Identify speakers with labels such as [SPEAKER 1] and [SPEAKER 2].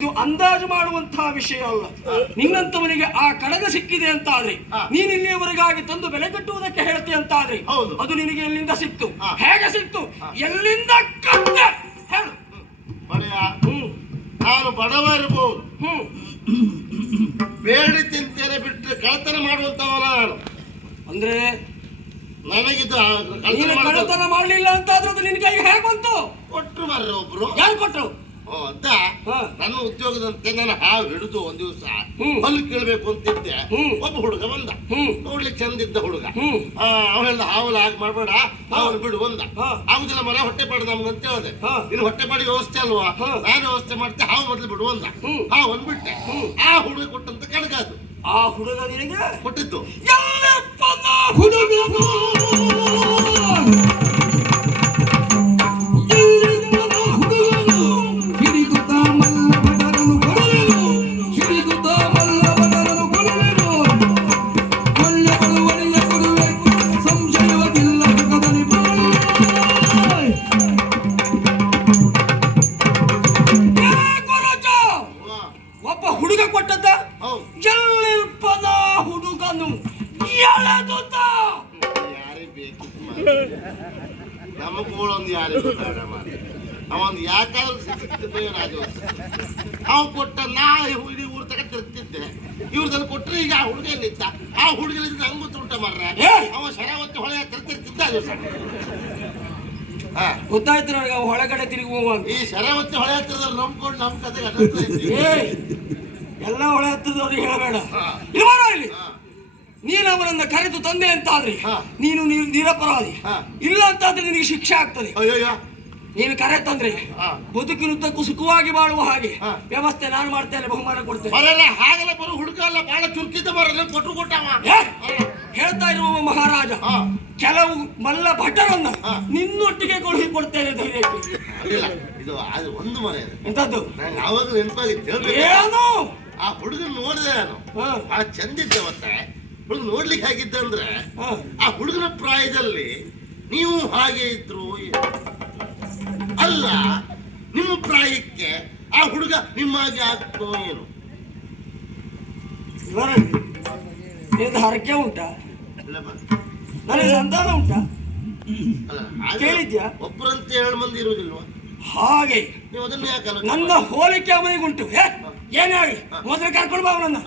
[SPEAKER 1] ಇದು ಅಂದಾಜು ಮಾಡುವಂತಹ ವಿಷಯ ಅಲ್ಲ. ನಿನ್ನಂತವನಿಗೆ ಆ ಕಡಗ ಸಿಕ್ಕಿದೆ ಅಂತ ಆದ್ರೆ. ನೀನ್ ಇಲ್ಲಿಯವರೆಗಾಗಿ ತಂದು ಬೆಲೆ ಕಟ್ಟುವುದಕ್ಕೆ ಹೇಳ್ತಿ ಅಂತ ಆದ್ರೆ. ಅದು ನಿನಗೆ ಎಲ್ಲಿಂದ ಸಿಕ್ತು. ಹೇಗೆ ಸಿಕ್ತು? ಎಲ್ಲಿಂದ ಕತ್ತೆ ಹೇಳು.
[SPEAKER 2] ನಾನು ಬಡವ ಇರಬಹುದು
[SPEAKER 1] ಹ್ಮ್.
[SPEAKER 2] ಬೇಡಿ ತಿಂತೇನೆ ಬಿಟ್ಟರೆ ಕಳತನ ಮಾಡುವಂತವನ ನಾನು.
[SPEAKER 1] ಅಂದ್ರೆ
[SPEAKER 2] ನನಗಿದು ಕಳತನ
[SPEAKER 1] ಮಾಡಲಿಲ್ಲ ಅಂತ ಆದ್ರೆ ಅದು ನಿನ್ ಕೈಗೆ ಹೇಗೆ ಬಂತು?
[SPEAKER 2] ಕೊಟ್ಟರು ಮಾರ್ರೆ ಒಬ್ರು.
[SPEAKER 1] ಯಾರು ಕೊಟ್ರು?
[SPEAKER 2] ಓ, ಅಂತ. ನನ್ನ ಉದ್ಯೋಗದಂತೆ ನಾನು ಹಾವು ಹಿಡಿದು ಒಂದ್ ದಿವಸ ಅಲ್ಲಿ ಕೇಳ್ಬೇಕು ಅಂತಿದ್ದೆ. ಒಬ್ಬ ಹುಡುಗ ಬಂದ. ನೋಡ್ಲಿಕ್ಕೆ ಚಂದಿದ್ದ ಹುಡುಗ. ಅವನು ಹೇಳ್ದ ಹಾವಲ್ಲ ಹಾಗೆ ಮಾಡ್ಬೇಡ ಅವನು ಬಿಡು ಒಂದ
[SPEAKER 1] ಹಾ.
[SPEAKER 2] ಆಗುದಿಲ್ಲ ಮರ ಹೊಟ್ಟೆ ಪಾಡು ನಮ್ಗಂತ ಹೇಳಿದೆ.
[SPEAKER 1] ಇನ್ನು
[SPEAKER 2] ನೀನು ಹೊಟ್ಟೆ ಪಾಡಿ ವ್ಯವಸ್ಥೆ ಅಲ್ವಾ. ನಾನು ವ್ಯವಸ್ಥೆ ಮಾಡ್ತೆ ಹಾವು ಮೊದಲು ಬಿಡು ಒಂದ ಹಾವು
[SPEAKER 1] ಹ್ಮ್.
[SPEAKER 2] ಆ ಹುಡುಗ ಕೊಟ್ಟಂತ ಕಡಗ ಅದು
[SPEAKER 1] ಆ ಹುಡುಗ ನಿನಗೆ?
[SPEAKER 2] ಎಲ್ಲ
[SPEAKER 1] ಎಲ್ಲಪ್ಪನ ಹುಡುಗನು ಎಳೆದುತ್ತ
[SPEAKER 2] ಯಾರಿಗೆ ಮಾರ್ರೆ. ನಮ್ಮ ಗೋಳೊಂದು ಯಾರಿಗೆ ಗೊತ್ತಾಗ ಅವನ್ ಯಾಕಾದ್ರೂ ಸಿಕ್ಕಿದ್ದೆ ಅವ ಕೊಟ್ಟ ನಾ ಇಡೀ ಊರ್ ತಗ ತಿರ್ತಿದ್ದೆ ಇವ್ರದನ್ನು ಕೊಟ್ಟರೆ ಈಗ ಆ ಹುಡುಗ ಇತ್ತ? ಆ ಹುಡುಗನಿಂದ ನಂಗೆ ಗೊತ್ತುಂಟ ಮಾರ್ರೆ! ಅವ ಶರಾವತಿ ಹೊಳೆ ತಿರ್ತಿರ್ತಿದ್ದ ಅದು
[SPEAKER 1] ಗೊತ್ತಾಯ್ತು ನನಗೆ ಅವ ಹೊಳಗಡೆ ತಿರುಗಿ ಹೋಗುವ
[SPEAKER 2] ಈ ಶರಾವತಿ ಹೊಳೆ ಹತ್ತಿರದಲ್ಲಿ ನಂಬ್ಕೊಂಡು ನಮ್ ಕತೆ
[SPEAKER 1] ಎಲ್ಲ ಹೊಳೆ ಹತ್ತಿರದವ್ರಿಗೆ ಹೇಳಬೇಡ. ಇಲ್ಲಿ. ನೀನು ಅವರನ್ನ ಕರೆದು ತಂದೆ ಅಂತ ಆದ್ರೆ
[SPEAKER 2] ಹಾ.
[SPEAKER 1] ನೀನು ನಿರಪರಾಧಿ. ಇಲ್ಲ ಅಂತ ಆದ್ರೆ ನಿನಗೆ ಶಿಕ್ಷೆ ಆಗ್ತದೆ ನೀನು ಕರೆ ತಂದ್ರೆ. ಬದುಕಿನುದ್ದಕ್ಕೂ ಸುಖವಾಗಿ ಬಾಳುವ ಹಾಗೆ. ವ್ಯವಸ್ಥೆ ನಾನು ಮಾಡ್ತೇನೆ ಬಹುಮಾನ ಕೊಡ್ತೇನೆ
[SPEAKER 2] ಬರಲ್ಲ ಹಾಗೆಲ್ಲ ಬರೋ ಹುಡುಕಲ್ಲ ಬಹಳ ಚುರುಕಿದ್ದ ಬರಲ್ಲ ಕೊಟ್ರು ಕೊಟ್ಟವ.
[SPEAKER 1] ಹೇಳ್ತಾ ಇರುವ ಮಹಾರಾಜ. ಕೆಲವು ಮಲ್ಲ ಭಟರನ್ನ. ನಿನ್ನೊಟ್ಟಿಗೆ ಕಳುಹಿ ಕೊಡ್ತೇನೆ ಧೈರ್ಯಕ್ಕೆ
[SPEAKER 2] ಇದು ಅದು ಒಂದು ಮನೆ.
[SPEAKER 1] ಎಂತದ್ದು
[SPEAKER 2] ನಂಗೆ ನೆನಪಾಗಿ
[SPEAKER 1] ಏನು
[SPEAKER 2] ಆ ಹುಡುಗನ್ ನೋಡಿದೆ ನಾನು ಆ ಚಂದಿದ್ದೆ ಮತ್ತೆ ಹುಡುಗ ನೋಡ್ಲಿಕ್ಕೆ ಹೇಗಿದ್ದ ಅಂದ್ರೆ ಆ ಹುಡುಗನ ಪ್ರಾಯದಲ್ಲಿ ನೀವು ಹಾಗೆ ಇದ್ರು? ಅಲ್ಲ ನಿಮ್ಮ ಪ್ರಾಯಕ್ಕೆ ಆ ಹುಡುಗ ನಿಮ್ಮ ಹಾಗೆ ಆಗ್ತೋ ಏನು?
[SPEAKER 1] ನಿಂದು ಹರಕೆ ಉಂಟಾ. ನನಗೆ ಸಂತಾನ ಉಂಟಾ? ಕೇಳಿದ್ಯಾ?
[SPEAKER 2] ಒಬ್ಬರಂತೆ ಎರಡು ಮಂದಿ ಇರುವುದಿಲ್ವಾ?
[SPEAKER 1] ಹಾಗೆ.
[SPEAKER 2] ನೀವು ಅದನ್ನ ಯಾಕಲ್ಲ
[SPEAKER 1] ನನ್ನ ಹೋಲಿಕೆ ಅವನಿಗುಂಟು ಏನೇ ಆಗಲಿ. ಮೊದಲು ಕರ್ಕೊಂಡು ಬಾ ಅವನನ್ನ.